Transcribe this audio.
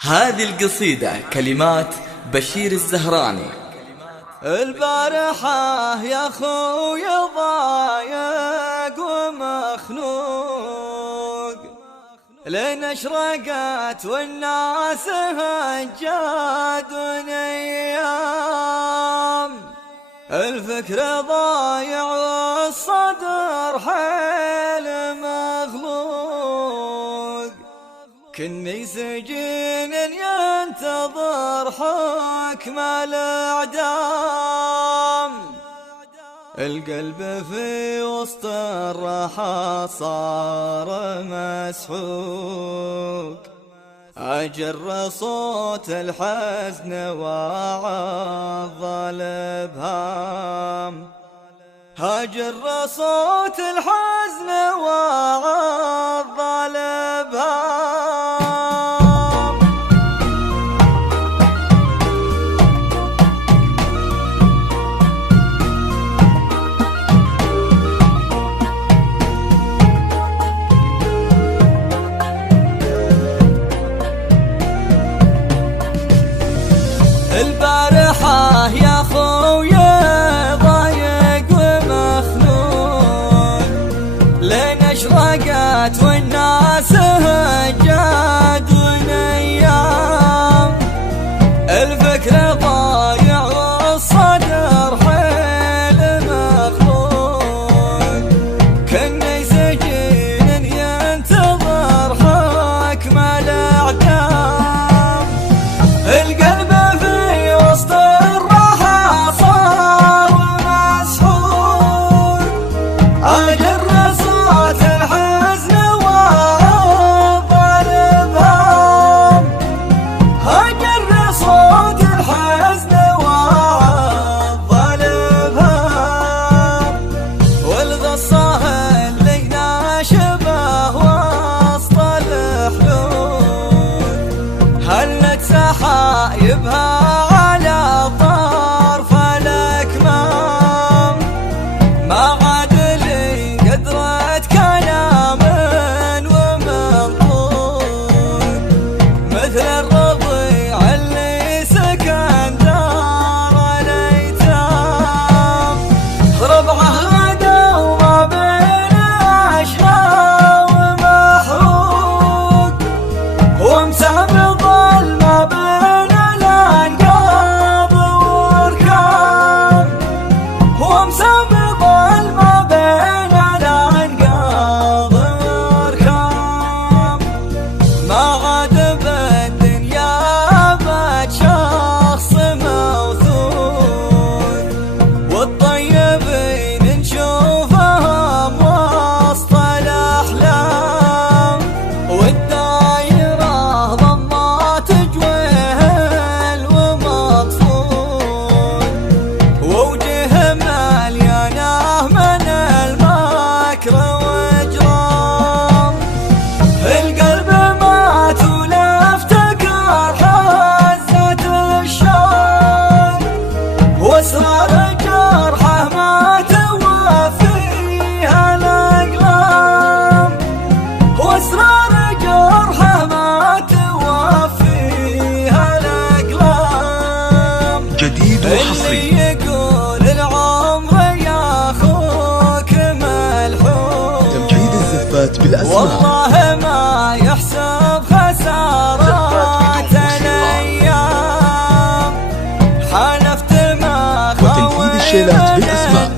هذه القصيدة كلمات بشير الزهراني. البارحة يا خوي ضايق ومخنوق، لين اشرقت والناس هجاد ونيام، الفكر ضايع والصدر حيل مغلوق، كني سجين ينتظر حكم الإعدام، القلب في وسط الراحة صار مسحوق، أجر صوت الحزن وعظ الإبهام، أجر صوت الحزن وعظ الإبهام. البارحة يا خوي ضايق ومخنوق، لين اشرقت والناس هجاد ونيام، الفكر ضايع والصدر حيل مخلوق، كني سجين ينتظر حكم الإعدام، القلب وسط الراحة صار مسحور، أجر صوت الحزن وعظ الإبهام، أجر صوت الحزن وعظ الإبهام، والغصة اللي ناشبه وسط الحلول، هلت سحايبها جديد وحصري. يقول العمر يا اخوك ملحوظ، تمجيد الزفات بالاسماء، والله ما يحسب خسارات الايام، حلفت ما وتنفيذ الشيلات بالاسماء.